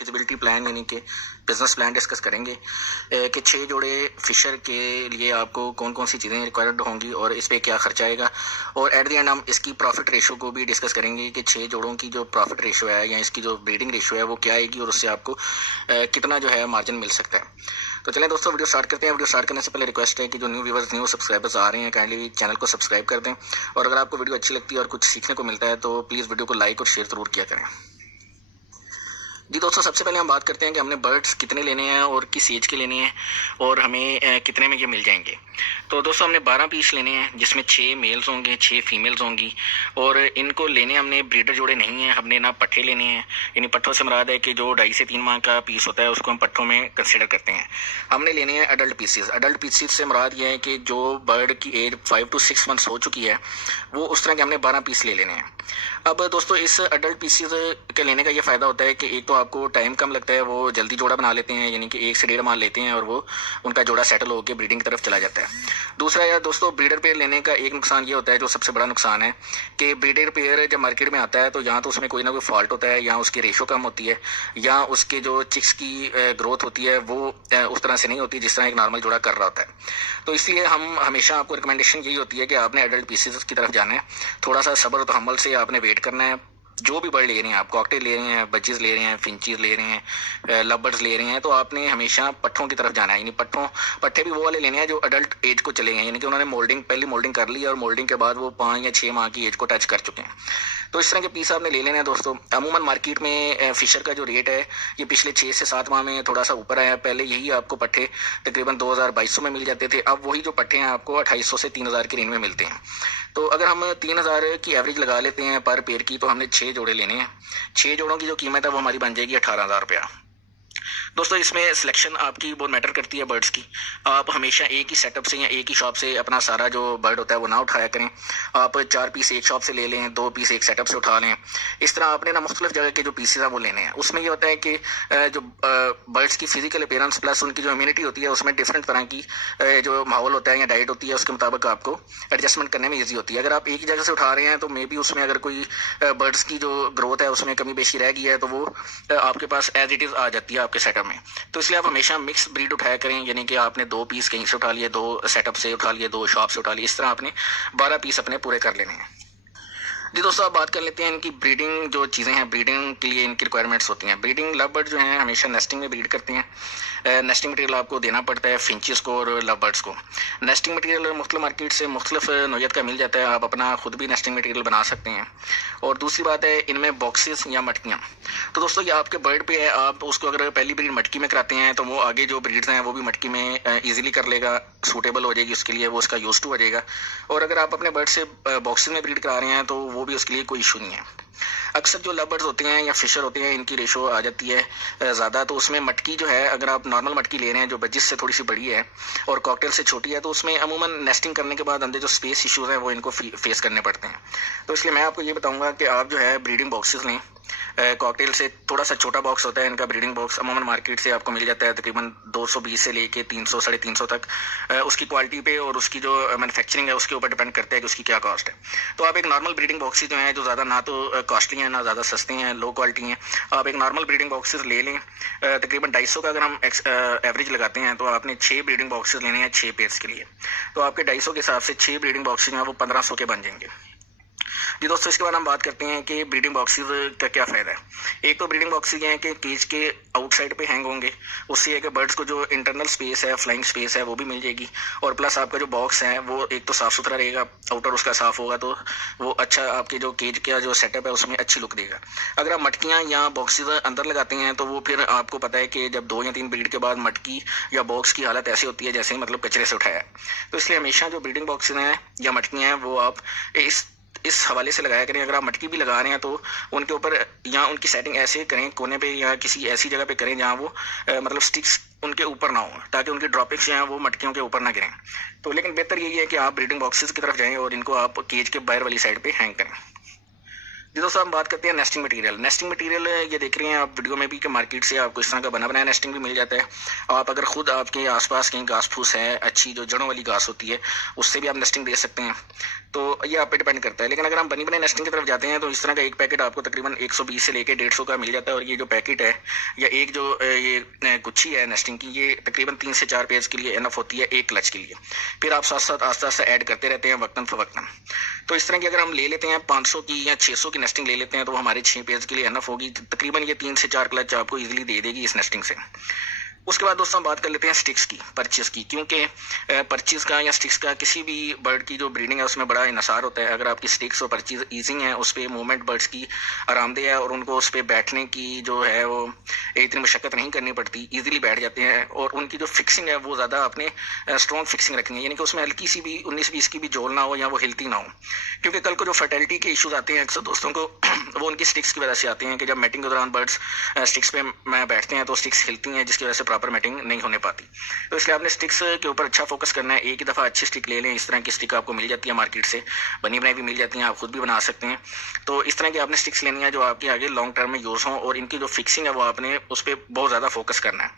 Feasibility plan यानी कि business plan discuss करेंगे कि 6 जोड़े फिशर के लिए आपको कौन कौन सी चीज़ें रिक्वायर्ड होंगी और इस पर क्या खर्चा आएगा। और एट द एंड हम इसकी प्रॉफिट रेशो को भी डिस्कस करेंगे कि 6 जोड़ों की जो प्रॉफिट रेशो है या इसकी जो ब्रीडिंग रेशो है वो क्या आएगी और उससे आपको कितना जो है मार्जिन मिल सकता है। तो चलें दोस्तों, वीडियो स्टार्ट करते हैं। वीडियो स्टार्ट करने से पहले रिक्वेस्ट है कि जो न्यू व्यूवर्स न्यू सब्सक्राइबर्स आ रहे हैं काइंडली चैनल को सब्सक्राइब कर दें, और अगर आपको वीडियो अच्छी लगती है और कुछ सीखने को मिलता है तो प्लीज़ वीडियो को लाइक और शेयर ज़रूर किया करें। जी दोस्तों, सबसे पहले हम बात करते हैं कि हमने बर्ड्स कितने लेने हैं और किस एज के लेने हैं और हमें कितने में ये मिल जाएंगे। तो दोस्तों हमने 12 पीस लेने हैं जिसमें 6 मेल्स होंगे 6 फीमेल्स होंगी, और इनको लेने हमने ब्रीडर जोड़े नहीं हैं, हमने ना पट्ठे लेने हैं। यानी पट्ठों से मुराद है कि जो 2.5 से 3 माह का पीस होता है उसको हम पट्ठों में कंसिडर करते हैं। हमने लेने हैं अडल्ट पीसीज। अडल्ट पीसीज से मुराद ये है कि जो बर्ड की एज 5 to 6 मंथ्स हो चुकी है वो उस तरह के हमने 12 पीस ले लेने हैं। अब दोस्तों इस अडल्ट पीसीज के लेने का ये फ़ायदा होता है कि एक तो आपको टाइम कम लगता है, वो जल्दी जोड़ा बना लेते हैं, यानी कि 1 से 1.5 माह लेते हैं और वो उनका जोड़ा सेटल होकर ब्रीडिंग की तरफ चला जाता है। दूसरा यार दोस्तों, ब्रीडर पेयर लेने का एक नुकसान ये होता है, जो सबसे बड़ा नुकसान है, कि ब्रीडर पेयर जब मार्केट में आता है तो यहाँ तो उसमें कोई ना कोई फॉल्ट होता है, या उसकी रेशो कम होती है, या उसके जो चिक्स की ग्रोथ होती है वो उस तरह से नहीं होती जिस तरह एक नॉर्मल जोड़ा कर रहा होता है। तो इसलिए हम हमेशा आपको रिकमेंडेशन यही होती है कि आपने एडल्ट पीसेस की तरफ जाना है, थोड़ा सा सब्र तहम्मुल से आपने वेट करना है। जो भी बर्ड ले रहे हैं आप, कॉकटेल ले रहे हैं, बजीज ले रहे हैं, फिंचीज ले रहे हैं, लवबर्ड्स ले रहे हैं, तो आपने हमेशा पट्ठों की तरफ जाना है। यानी पट्ठे भी वो वाले लेने हैं जो अडल्ट एज को चले गए, यानी कि उन्होंने पहली मोल्डिंग कर ली और मोल्डिंग के बाद वो 5 या 6 माह की एज को टच कर चुके हैं। तो इस तरह के पीस आपने ले लेने हैं दोस्तों। अमूमन मार्केट में फिशर का जो रेट है ये पिछले 6 से 7 माह में थोड़ा सा ऊपर आया है। पहले यही आपको पट्ठे तकरीबन 2200 में मिल जाते थे, अब वही जो पट्ठे हैं आपको 2800 से 3000 की रेंज में मिलते हैं। तो अगर हम 3000 की एवरेज लगा लेते हैं पर पेयर की, तो हमने 6 जोड़े लेने हैं। 6 जोड़ों की जो कीमत है वो हमारी बन जाएगी 18,000 रुपया। दोस्तों इसमें सिलेक्शन आपकी बहुत मैटर करती है बर्ड्स की। आप हमेशा एक ही सेटअप से या एक ही शॉप से अपना सारा जो बर्ड होता है वो ना उठाया करें। आप 4 पीस एक शॉप से ले लें, 2 पीस एक सेटअप से उठा लें। इस तरह आपने ना मुख्तलिफ जगह के जो पीसेज हैं वो लेने हैं। उसमें ये होता है कि जो बर्ड्स की फिजिकल अपीयरेंस प्लस उनकी जो इम्यूनिटी होती है उसमें डिफरेंट तरह की जो माहौल होता है या डाइट होती है उसके मुताबिक आपको एडजस्टमेंट करने में ईजी होती है। अगर आप एक ही जगह से उठा रहे हैं तो मे बी उसमें अगर कोई बर्ड्स की जो ग्रोथ है उसमें कमी बेशी रह गई है तो वो आपके पास एज इट इज़ आ जाती है आपके सेटअप में। तो इसलिए आप हमेशा मिक्स ब्रीड उठाया करें, यानी कि आपने 2 पीस कहीं से उठा लिए, 2 सेटअप से उठा लिए, 2 शॉप से उठा लिए, इस तरह आपने 12 पीस अपने पूरे कर लेने हैं। जी दोस्तों, आप बात कर लेते हैं इनकी ब्रीडिंग जो चीज़ें हैं, ब्रीडिंग के लिए इनकी रिक्वायरमेंट्स होती हैं। ब्रीडिंग लव बर्ड जो हैं हमेशा नेस्टिंग में ब्रीड करते हैं। नेस्टिंग मटेरियल आपको देना पड़ता है फिंचेस को और लव बर्ड्स को। नेस्टिंग मटेरियल मुख्तलिफ मार्केट से मुख्तलिफ नौयत का मिल जाता है, आप अपना खुद भी नेस्टिंग मटेरियल बना सकते हैं। और दूसरी बात है इनमें बॉक्सेस या मटकियाँ। तो दोस्तों ये आपके बर्ड पे है, आप उसको अगर पहली ब्रीड मटकी में कराते हैं तो वो आगे जो ब्रीड्स हैं वो भी मटकी में ईजिली कर लेगा, सूटेबल हो जाएगी उसके लिए, वो उसका यूज टू हो जाएगा। और अगर आप अपने बर्ड से बॉक्सेस में ब्रीड करा रहे हैं तो वो भी उसके लिए कोई इशू नहीं है। अक्सर जो लव बर्ड्स होते हैं या फिशर होते हैं इनकी रेशो आ जाती है ज़्यादा, तो उसमें मटकी जो है अगर आप नॉर्मल मटकी ले रहे हैं जो बजिस से थोड़ी सी बड़ी है और कॉकटेल से छोटी है, तो उसमें अमूमन नेस्टिंग करने के बाद अंदर जो स्पेस इश्यूज हैं वो इनको फेस करने पड़ते हैं। तो इसलिए मैं आपको ये बताऊंगा कि आप जो है ब्रीडिंग बॉक्सेस लें। कॉकटेल से थोड़ा सा छोटा बॉक्स होता है इनका ब्रीडिंग बॉक्स, अमूमन मार्केट से आपको मिल जाता है तकरीबन 220 से लेके 300 350 तक। उसकी क्वालिटी पे और उसकी जो मैन्युफैक्चरिंग है उसके ऊपर डिपेंड करता है कि उसकी क्या कॉस्ट है। तो आप एक नॉर्मल ब्रीडिंग बॉक्सेस जो हैं जो ज़्यादा ना तो कॉस्टली हैं ना ज़्यादा सस्ते हैं, लो क्वालिटी हैं, आप एक नॉर्मल ब्रीडिंग बॉक्सेस ले लें। तकरीबन 250 का अगर हम एवरेज लगाते हैं तो आपने 6 ब्रीडिंग बॉक्सेस लेने हैं 6 पेयर्स के लिए। तो आपके 250 के हिसाब से 6 ब्रीडिंग बॉक्सेस हैं वो 1500 के बन जाएंगे। जी दोस्तों, इसके बाद हम बात करते हैं कि ब्रीडिंग बॉक्सेस का क्या फ़ायदा है। एक तो ब्रीडिंग बॉक्सेस ये हैं कि केज के आउटसाइड पे हैंग होंगे, उससे है कि बर्ड्स को जो इंटरनल स्पेस है, फ्लाइंग स्पेस है वो भी मिल जाएगी, और प्लस आपका जो बॉक्स है वो एक तो साफ़ सुथरा रहेगा, आउटर उसका साफ़ होगा तो वो अच्छा आपके जो केज का जो सेटअप है उसमें अच्छी लुक देगा। अगर आप मटकियाँ या बॉक्सेस अंदर लगाते हैं तो वो फिर आपको पता है कि जब 2 या 3 ब्रीड के बाद मटकी या बॉक्स की हालत ऐसी होती है जैसे मतलब कचरे से उठाया है। तो इसलिए हमेशा जो ब्रीडिंग बॉक्सेस हैं या मटकियाँ हैं वो आप इस हवाले से लगाया करें। अगर आप मटकी भी लगा रहे हैं तो उनके ऊपर या उनकी सेटिंग ऐसे करें कोने पे या किसी ऐसी जगह पे करें जहाँ वो मतलब स्टिक्स उनके ऊपर ना हो, ताकि उनकी ड्रॉपिंग्स जो हैं वो मटकियों के ऊपर ना गिरें। तो लेकिन बेहतर यही है कि आप ब्रीडिंग बॉक्सेस की तरफ जाएं और इनको आप केज के बाहर वाली साइड पे हैंग करें। जी दोस्तों, हम बात करते हैं नेस्टिंग मटेरियल। नेस्टिंग मटेरियल ये देख रहे हैं आप वीडियो में भी कि मार्केट से आपको इस तरह का बना बनाया नेस्टिंग भी मिल जाता है। आप अगर खुद आपके आसपास कहीं घास फूस है, अच्छी जो जड़ों वाली घास होती है, उससे भी आप नेस्टिंग दे सकते हैं। तो ये आप पे डिपेंड करता है। लेकिन अगर हम बनी बनाई नेस्टिंग की तरफ जाते हैं तो इस तरह का एक पैकेट आपको तकरीबन 120 से लेकर 150 का मिल जाता है। और ये जो पैकेट है या एक जो ये गुच्छी है नेस्टिंग की, ये तकरीबन 3 से 4 पेज के लिए इनफ होती है एक क्लच के लिए। फिर आप साथ साथ आस्ता आस्ता ऐड करते रहते हैं वक्तन फवक्तन। तो इस तरह की अगर हम ले लेते हैं 500 की या 600 की नेस्टिंग ले लेते हैं तो हमारे 6 पेज के लिए इनफ होगी। तकरीबन ये 3 से 4 क्लच आपको इजीली दे देगी इस नेस्टिंग से। उसके बाद दोस्तों हम बात कर लेते हैं स्टिक्स की, परचेज की। क्योंकि परचेज का या स्टिक्स का किसी भी बर्ड की जो ब्रीडिंग है उसमें बड़ा इन्हिसार होता है। अगर आपकी स्टिक्स और परचेज ईजिंग है, उस पर मूवमेंट बर्ड्स की आरामदेह है और उनको उस पर बैठने की जो है वो इतनी मशक्क़त नहीं करनी पड़ती, ईजिली बैठ जाते हैं। और उनकी जो फिक्सिंग है वो ज़्यादा आपने स्ट्रॉन्ग फिक्सिंग रखनी है, यानी कि उसमें हल्की सी भी 19-20 की भी जोल ना हो या वो हिलती ना हो। क्योंकि कल को जो फर्टिलिटी के इशूज़ आते हैं अक्सर दोस्तों को वो उनकी स्टिक्स की वजह से आते हैं कि जब मैटिंग के दौरान बर्ड्स स्टिक्स पे बैठते हैं तो स्टिक्स हिलती हैं, जिसकी वजह से प्रॉपर मैटिंग नहीं होने पाती। तो इसलिए आपने स्टिक्स के ऊपर अच्छा फोकस करना है। एक ही दफ़ा अच्छी स्टिक ले लें। इस तरह की स्टिक आपको मिल जाती है मार्केट से, बनी बनाई भी मिल जाती हैं, आप खुद भी बना सकते हैं। तो इस तरह की आपने स्टिक्स लेनी है जो आपके आगे लॉन्ग टर्म में यूज़ हों और इनकी जो फिक्सिंग है वो आपने उस पर बहुत ज़्यादा फोकस करना है।